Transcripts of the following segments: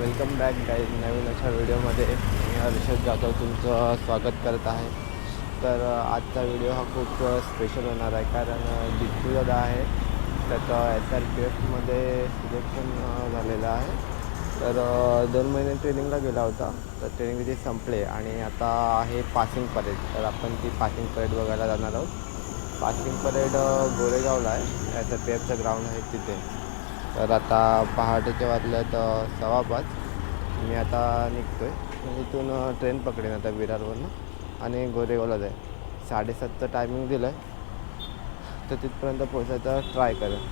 Welcome back guys. नवीन अशा व्हिडिओमध्ये मी हर्षद जाधव तुमचं स्वागत करत आहे. तर आजचा व्हिडिओ हा खूप स्पेशल होणार आहे, कारण जित्तू दादा आहे त्याचं SRPFमध्ये सिलेक्शन झालेलं आहे. तर 2 महिने ट्रेनिंगला गेला होता, तर ट्रेनिंग तिथे संपले आणि आता आहे पासिंग परेड. तर आपण ती पासिंग परेड बघायला जाणार आहोत. पासिंग परेड गोरेगावला आहे, SRPFचं ग्राउंड आहे तिथे. तर आता पहाटेच्या वाजल्यात 5:15. मी आता निघतो आहे, इथून ट्रेन पकडेन आता विरारवरनं आणि गोरेगावला जाईल. 7:30चं टायमिंग दिलं आहे, तर तिथपर्यंत पोचायचा ट्राय करेन.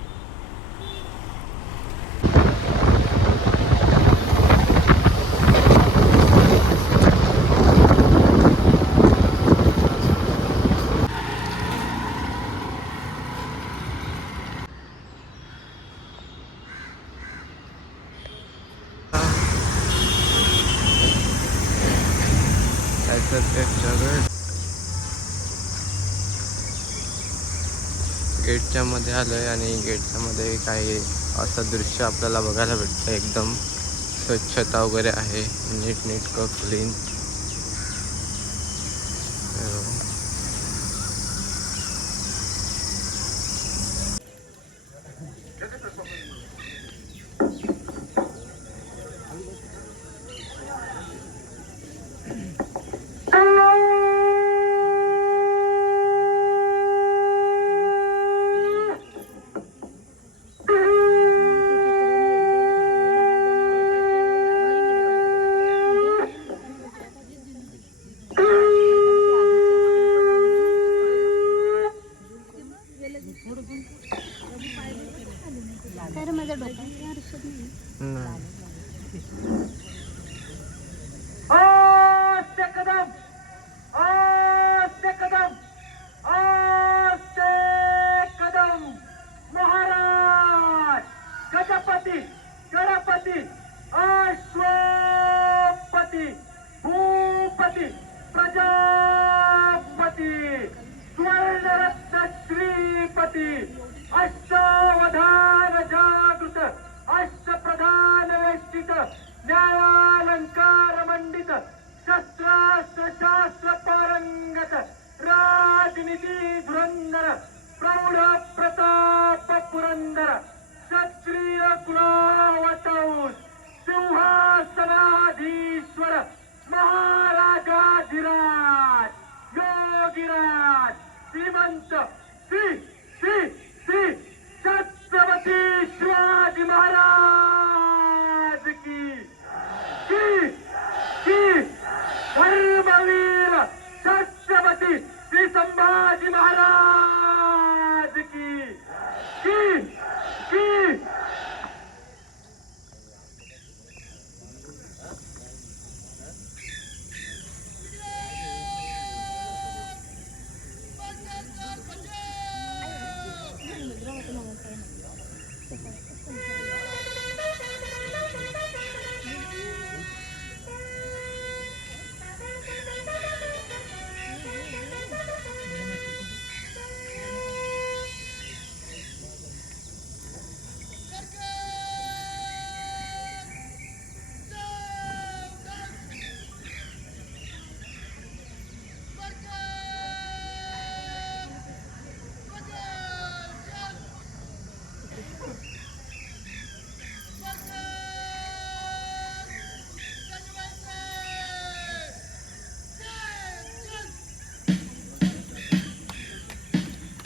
गेटच्या मध्ये आलो आहे आणि गेटच्या मध्ये काही असं दृश्य आपल्याला बघायला भेटतं. एकदम स्वच्छता वगैरे आहे, नीटनेटकं क्लीन.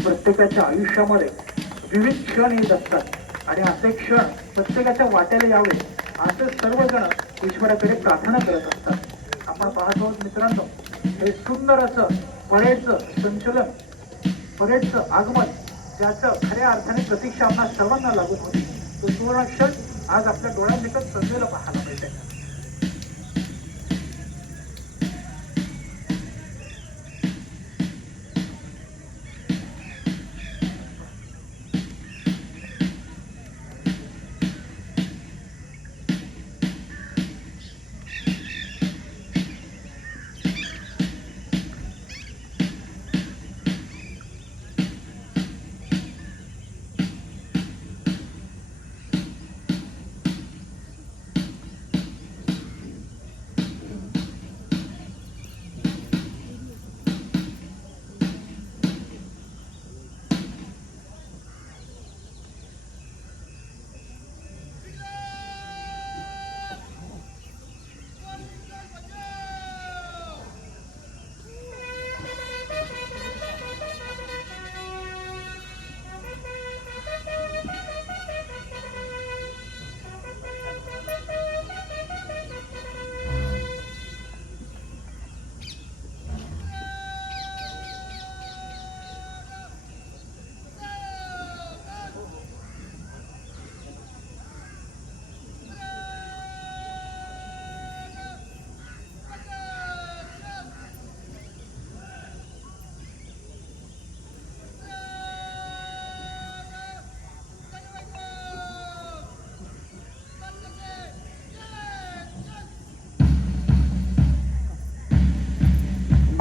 प्रत्येकाच्या आयुष्यामध्ये विविध क्षण येत असतात आणि असे क्षण प्रत्येकाच्या वाट्याला यावे असे सर्वजण ईश्वराकडे प्रार्थना करत असतात. आपण पाहतो मित्रांनो, हे सुंदर असं परेडचं संचलन, परेडचं आगमन, ज्याचं खऱ्या अर्थाने प्रतीक्षा आपल्या सर्वांना लागून होती, तो सुवर्ण क्षण आज आपल्या डोळ्यांनिकट सजलेला पाहायला मिळते.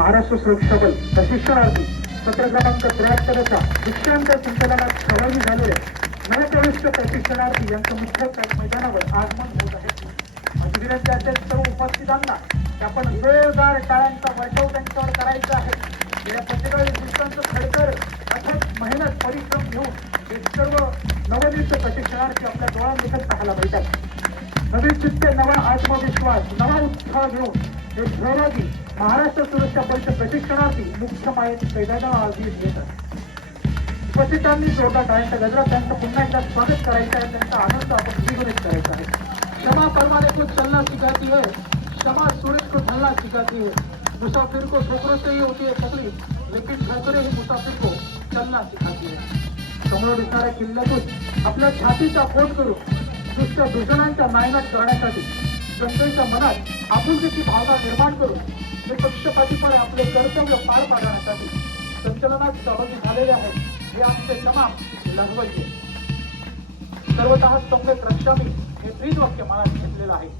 महाराष्ट्र सुरक्षा बल प्रशिक्षणार्थी सत्र क्रमांक 73चा दीक्षांत संचलनात सहभागी झालेले नवप्रविष्ट प्रशिक्षणार्थी यांचं मुख्य मैदानावर आगमन होत आहे. माझी विनंती असेल सर्व उपस्थितांना की आपण जोरदार टाळ्यांचा वर्षाव त्यांच्यावर करायचा आहे. गेल्या 45 दिवसांचं खडतर अथक मेहनत परिश्रम घेऊन हे सर्व नवनियुक्त प्रशिक्षणार्थी आपल्या डोळ्यांदेखत पाहायला मिळतात. नवीन चित्ते, नवा आत्मविश्वास, नवा उत्साह घेऊन हे सहभागी महाराष्ट्र सुरक्षा बलचे प्रशिक्षणार्थी मुख्य मैदानावर येतात. उपस्थितांनी जोरदार टाळ्यांच्या गजरात त्यांचं पुन्हा एकदा स्वागत करायचं आहे. त्यांचा आनंद आपण द्विगुणित करायचा आहे. क्षमा परवाने को चलना सिखाती है, क्षमा सूरज को ढलना सिखाती है. मुसाफिर को ठोकरों से ही होती है तकलीफ, लेकिन ठोकरे ही मुसाफिर को चलना सिखाती है. समोर दिसणाऱ्या किल्ल्यातून आपल्या छातीचा फोड करून दुष्ट दुष्टांच्या नायनाट करण्यासाठी जनतेच्या मनात आपुलकीची भावना निर्माण करून निपक्षपातीपणे आपले कर्तव्य पार पाडण्यासाठी संचलनात सहभागी झालेले आहेत. हे आमचे तमाम लढवय्ये. सर्वतः सम्यक रक्षामी हे ब्रीद वाक्य मला घेतलेलं आहे.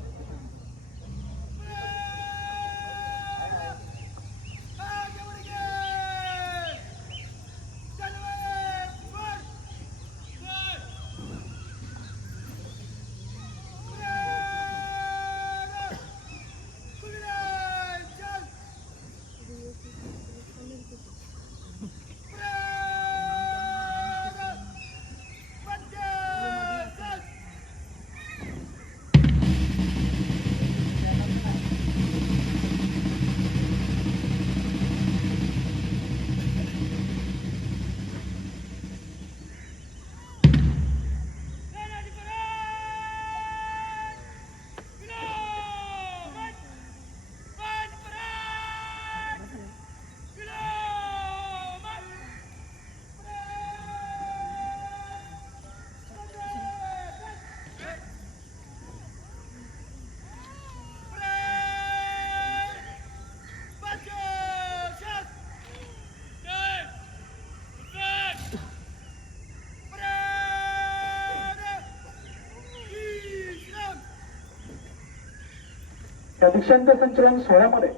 या दीक्षांत संचलन सोहळ्यामध्ये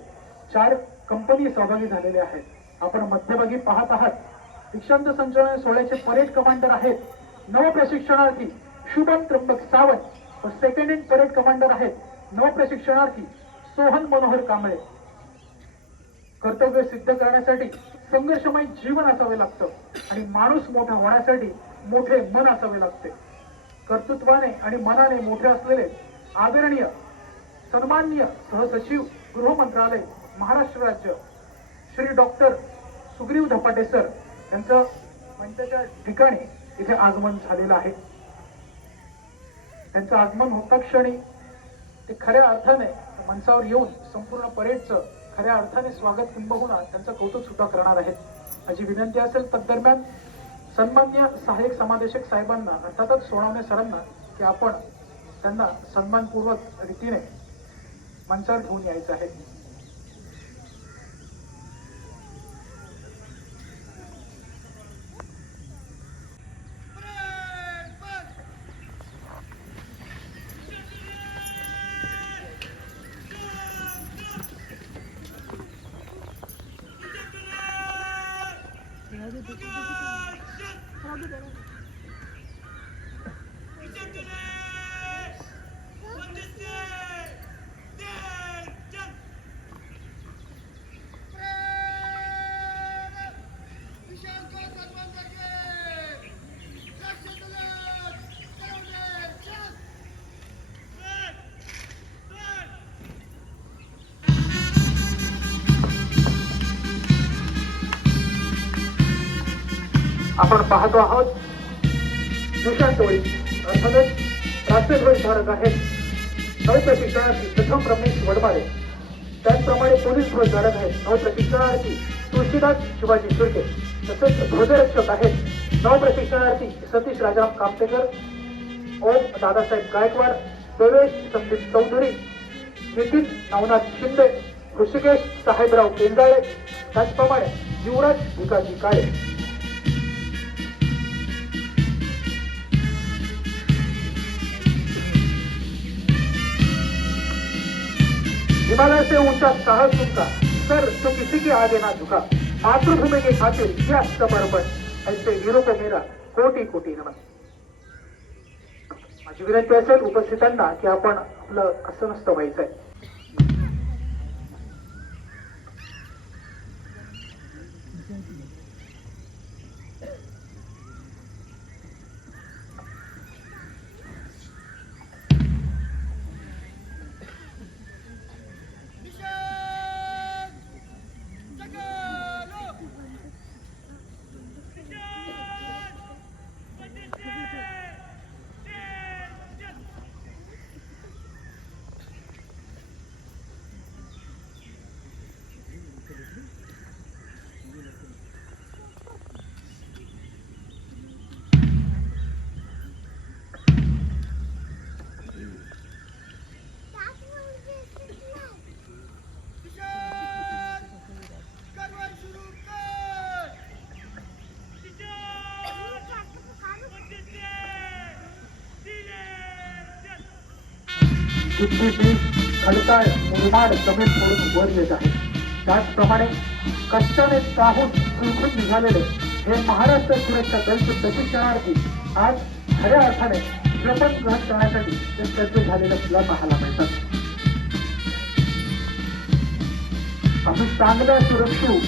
4 कंपनी सहभागी झालेले आहेत. आपण मध्यभागी पाहत आहात. दीक्षांत संचलन सोहळ्याचे परेड कमांडर आहेत नवप्रशिक्षणार्थी शुभम त्र्यंबक सावंत व सेकंड इन परेड कमांडर आहेत नवप्रशिक्षणार्थी सोहन मनोहर कांबळे. कर्तव्य सिद्ध करण्यासाठी संघर्षमय जीवन असावे लागतं आणि माणूस मोठा होण्यासाठी मोठे मन असावे लागते. कर्तृत्वाने आणि मनाने मोठे असलेले आदरणीय सन्माननीय सहसचिव गृह मंत्रालय महाराष्ट्र राज्य श्री डॉक्टर सुग्रीव धपाटे सर यांचं मंचाच्या ठिकाणी इथे आगमन झालेलं आहे. त्यांचं आगमन होता क्षणी ते खऱ्या अर्थाने मंचावर येऊन संपूर्ण परेडचं खऱ्या अर्थाने स्वागत किंबहुना त्यांचं कौतुक सुद्धा करणार आहेत. माझी विनंती असेल तद्दरम्यान सन्माननीय सहाय्यक समादेशक साहेबांना अर्थातच सोनावणे सरांना की आपण त्यांना सन्मानपूर्वक रीतीने मंचावर घेऊन यायचं आहे. आपण पाहतो आहोत निशांतोळी अर्थातच राष्ट्रध्वज धारक आहेत नवप्रशिक्षणार्थी प्रथम रमेश वडमारे. त्याचप्रमाणे पोलीस ध्वज धारक आहेत नवप्रशिक्षणार्थी तुळशीदास शिवाजी सुरके. तसेच ध्वजरक्षक आहेत नवप्रशिक्षणार्थी सतीश राजाराम कामतेकर, ओम दादासाहेब गायकवाड, देवेश संदीप चौधरी, नितीन नवनाथ शिंदे, ऋषिकेश साहेबराव केंदाळे, त्याचप्रमाणे युवराज भिकाजी काळे. हिमालय से ऊंचा साहस उनका, सर तो किसी की आगे ना झुका, मातृभूमी के खातिर किया समर्पण, ऐसे वीरों को मेरा कोटी कोटी नमन. माझी विनंती असेल उपस्थितांना की आपण आपलं असं नसतं व्हायचंय. जितकी ती खडकाळ मुरमाड जमीन सोडून वर येत आहे, त्याचप्रमाणे कष्टाने काहून सुखून निघालेले हे महाराष्ट्र सुरक्षा दलचे प्रशिक्षणार्थी आज खऱ्या अर्थाने शपथ ग्रहण करण्यासाठी ते सज्ज झालेलं तुला पाहायला मिळतात. आम्ही चांगल्या सुरक्षू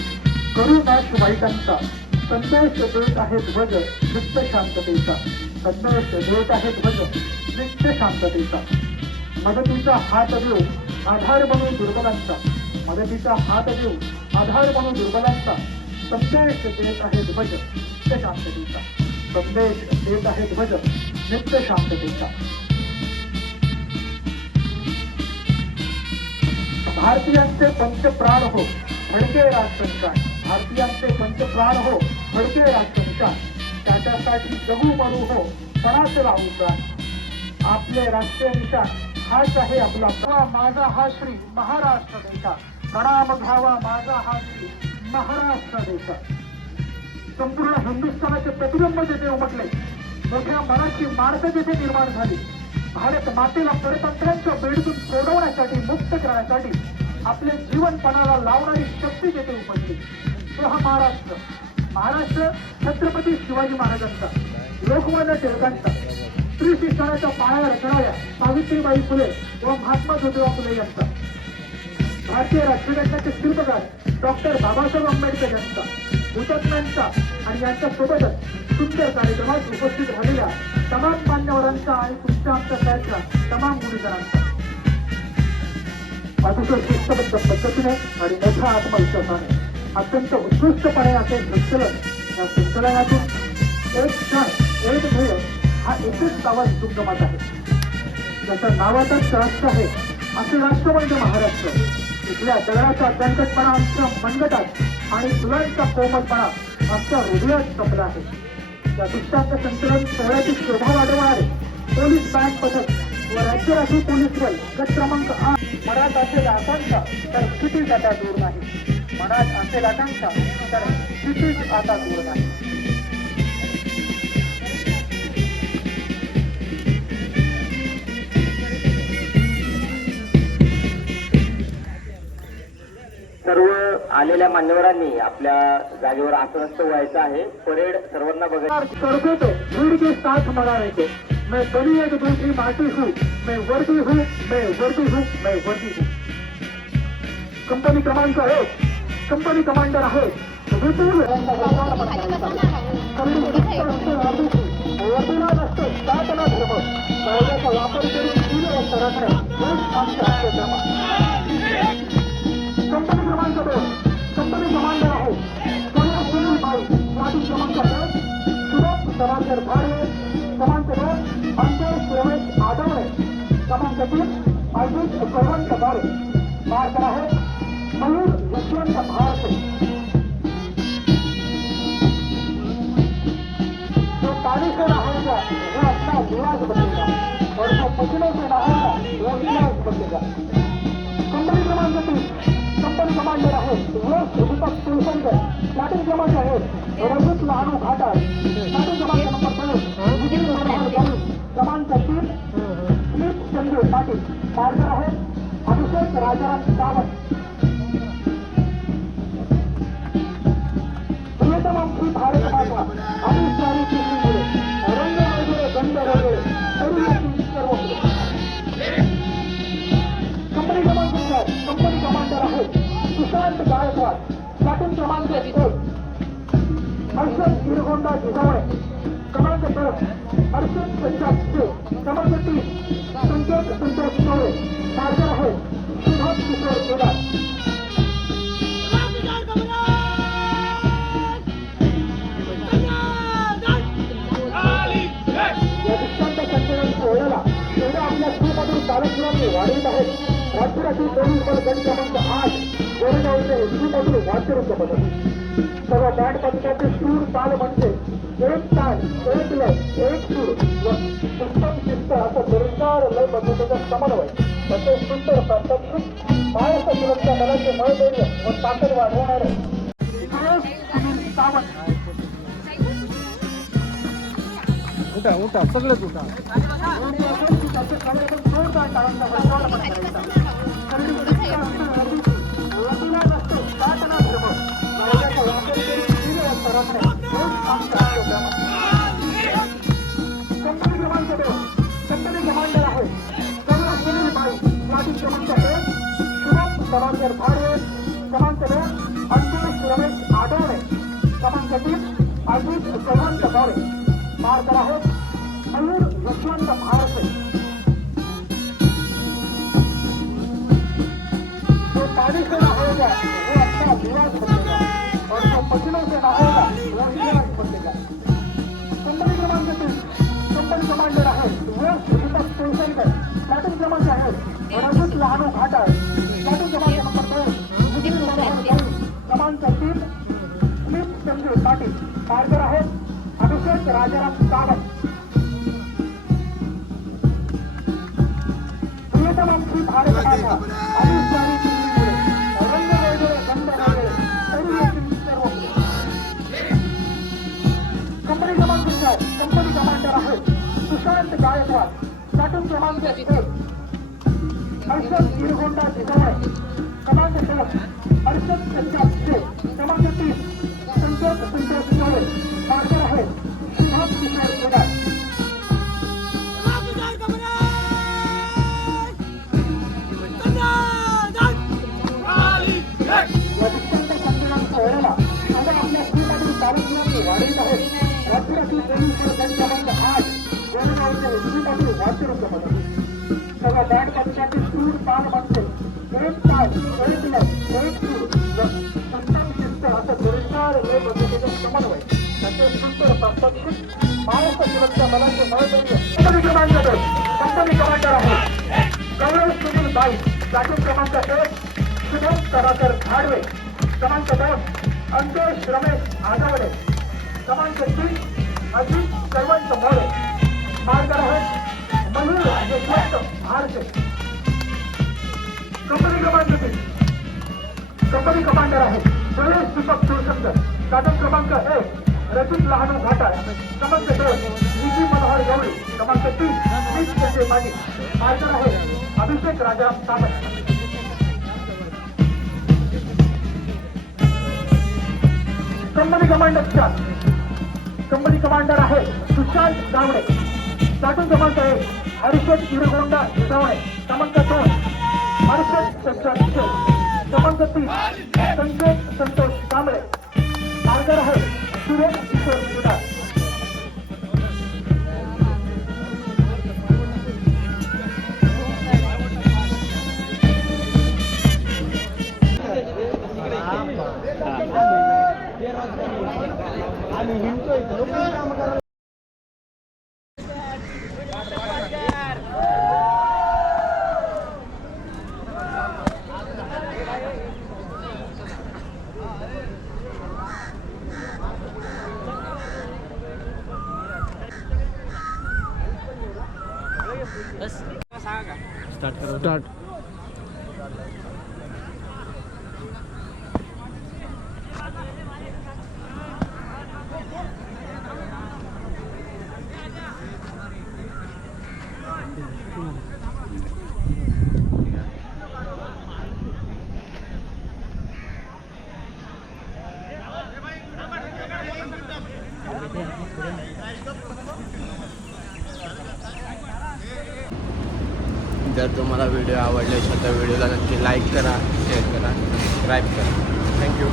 करू नाश वाईटांचा, संदेश देत आहे ध्वज नित्य शांततेचा, संदेश देत आहे ध्वज नित्य शांततेचा. मदतीचा हात देऊ आधार बनवून दुर्बलांचा, मदतीचा हात देऊ आधार बनवून दुर्बलांचा, संदेश देत आहे ध्वज नित्य शांततेचा, संदेश देत आहे ध्वज नित्य शांततेचा. भारतीयांचे पंचप्राण हो भडके राष्ट्रनिशाण, भारतीयांचे पंचप्राण हो भडके राष्ट्रनिशाण, त्याच्यासाठी जगू मरू हो पणाचे लावू प्राण. आपले राष्ट्रीय निशाण हाच आहे आपला. माझा हा श्री महाराष्ट्र देशा, प्रणाम घ्यावा माझा हा श्री महाराष्ट्र देशा. संपूर्ण हिंदुस्थानाचे प्रतिबिंब जेथे उमटले, मोठ्या मनाची माणसं जेथे निर्माण झाली, भारत मातेला परतंत्रांच्या बेडून सोडवण्यासाठी, मुक्त करण्यासाठी आपले जीवन पणाला लावणारी शक्ती जेथे उपटली, तो हा महाराष्ट्र. महाराष्ट्र छत्रपती शिवाजी महाराजांचा, लोकमान्य टिळकांचा, स्त्री शिक्षणाच्या पाया रचणाऱ्या सावित्रीबाई फुले व महात्मा ज्योतिबा फुले यांचा, भारतीय राज्यघटनेचे शिल्पकार डॉक्टर बाबासाहेब आंबेडकर यांचा, हुतात्म्यांचा आणि यांच्या सोबतच सुंदर कार्यक्रमात उपस्थित राहिलेल्या तमाम मान्यवरांचा आणि तुमच्या आमच्या साहेबच्या तमाम गुणीजनांचा अतिशय शिस्तबद्ध पद्धतीने आणि मोठ्या आत्मविश्वासाने अत्यंत उत्कृष्टपणे असे संचलन, या संचलनातून एक क्षण एक ध्येय हा एकच नावात दुग्गमात आहे, ज्याच्या नावातच राष्ट्र आहे असे राष्ट्र म्हणजे महाराष्ट्र. इथल्या दगडाचा दणकटपणा आमच्या मनगटात आणि फुलांचा कोमलपणा आमच्या हृदयात जपला आहे. या दृष्टांत संचलन सोहळ्याची शोभा वाढवणारे पोलीस बँड पथक व राज्य राखीव पोलीस बल गट क्रमांक 8. मनात असेल आकांक्षा तर स्थितीच आता दूर नाही, मनात असेल आकांक्षा तर स्थितीच आता दूर नाही. सर्व आलेल्या मान्यवरांनी आपल्या जागेवर आसनस्थ व्हायचं आहे. परेड सर्वांना बघा. करते तो भीड़ के साथ मना रहे, मैं बड़ी एक दूसरी माटी हूँ, मैं वर्दी हूँ, मैं वर्दी हूँ, मैं वर्दी हूँ. कंपनी क्रमांक 1 कंपनी कमांडर आहे विपुल वर्दीला नसतो जातला धर्म, कायद्याचा वापर करून तीव्र अंतराकडे कंपनी क्रमांक 2 कंपनी कमांडर आहे सोनिया सुनील बाई, पाटील क्रमांक 1 शुभम सरासर भाडे, क्रमांक 2 अंकुश रमेश आडवळे, क्रमांक 3 अजित जयवंत बारे, मार्कर आहे मयूर यशवंत भारते. जो पानी से नहाएगा वो अपना निवास बनेगा और जो पसीने से नहाएगा वो इलाज बनेगा. कंपनी क्रमांक 3 कंपनी कमांडर आहे दीपक शिवशंकर, प्लॅटिंग क्रमांक 1 रजत लहानू घाटाळ, प्लॅटिंग क्रमांक नंबर 2 क्रमांक 3 स्मित चंदू पाटील, मार्कर आहे अभिषेक राजाराम सावंत. प्रियतम आमची भारत माता आणि सारी पृथ्वी मुले रंग वगैरे गंध वगैरे तरी येथील सर्व मुले. कंपनी क्रमांक 4 कंपनी कमांडर आहेत सुशांत गायकवाड प्लाटून क्रमांक 1 हर्षद गिरगोंडा जिजावणे क्रमांक 2 हर्षद सज्जाद शेख क्रमांक 3 संकेत संतोष चौरे मार्गर आहेत शुभम किशोर केदार. या दृष्टांत संचलन सोहळ्याला शेवटी आपल्या श्रीमधून कार्यक्रमांनी वाढवित आहेत राज्यातील पोलीस बल गट क्रमांक 8 गोरेगावचे श्रीमधून वाद्यवृंद पथक. सर्व बँड पथकाचे सूर ताल म्हणजे एक ताल एक लय एक सूर व उत्तम शिस्त असा दर्जेदार लय पद्धतीचा समन्वय तसे सुंदर प्रात्यक्षिक महाराष्ट्र सुरक्षा दलाचे मळधैर्य व ताकद वाढवणारे सुनील सावंत. उठा उठा सगळेच उठा. कंपनी क्रमांक 2 कंपनी कमांडर आहे कमला सुनील बाई प्लाटून क्रमांक 1 शुभम सभाकर भाडवे क्रमांक 2 अंकुश रमेश आढवणे क्रमांक 3 अजित चव्हाण गवळे मार्गर आहेत मयूर यशवंत भारते. जो पानी से ना होगा वो अपना विवाद बनेगा और जो मछलों से ना होगा वो इलाज बनेगा. कंपनी क्रमांक 3 कंपनी कमांडर आहे वर्ष दीपक तोळसलकर प्लाटून क्रमांक आहे रजित लहानू घाटा प्लाटून क्रमांक नंबर 2 क्रमांक 3 स्मित संजय पाटील मार्गर आहेत अभिषेक राजाराम सावंत. प्रियतम आमची भारत माता आणि सारी पृथ्वी मुले रंग वगैरे गंध वगैरे तरी येथील सर्व मुले. कंपनी क्रमांक 4 कंपनी कमांडर आहेत सुशांत गायकवाड प्लाटून क्रमांक 1 हर्षद गिरगोंडा जिजावणे क्रमांक 2 हर्षद सज्जाद शेख क्रमांक 3 संकेत संतोष चौरे मार्गर आहेत शुभम किशोर केदार. या दृष्टांत संचलन सोहळ्याला शेवटी आपल्या श्रीमधून कार्यक्रमांनी वाढवित आहेत राज्यातील पोलीस बल गट क्रमांक 8 गोरेगावचे श्रीमधून वाद्यवृंद पथक. सर्व बँड पथकाचे सूर ताल म्हणजे एक ताल एक लय एक सूर व उत्तम शिस्त असं दर्जेदार लय पद्धतीचे समन्वय तसे सुंदर प्रात्यक्षिक महाराष्ट्र सुरक्षा दलाचे मळधैर्य. कंपनी क्रमांक 2 कंपनी कमांडर आहे गौरव सुनील बाई प्लाटून क्रमांक 1 शुभम सभाकर भाडवे क्रमांक 2 अंकुश रमेश आढवणे क्रमांक 3 अजित चव्हाण मोरे मार्गर आहेत मयूर यशवंत भारते. कंपनी क्रमांक 3 कंपनी कमांडर आहे सुरेश दीपक तोळसलकर प्लाटून क्रमांक 1 रजित लहानू घाटा क्रमांक 2 विजी मनोहर गवळी क्रमांक 3 स्मित संजय पाटील मार्गर आहे Abhishek Rajaram Sawant. Company commander 4 company commander आहे सुशांत गावडे प्लाटून क्रमांक 1 हर्षद गिरगोंडा जिजावणे क्रमांक 2 हर्षद सज्जाद शेख क्रमांक 3 संकेत संतोष कांबळे मार्गर आहे शुभम किशोर केदार. स्टार्ट. जर तुम्हाला व्हिडिओ आवडले असेल तर व्हिडिओला नक्की लाईक करा, शेअर करा, सबस्क्राईब करा. थँक्यू.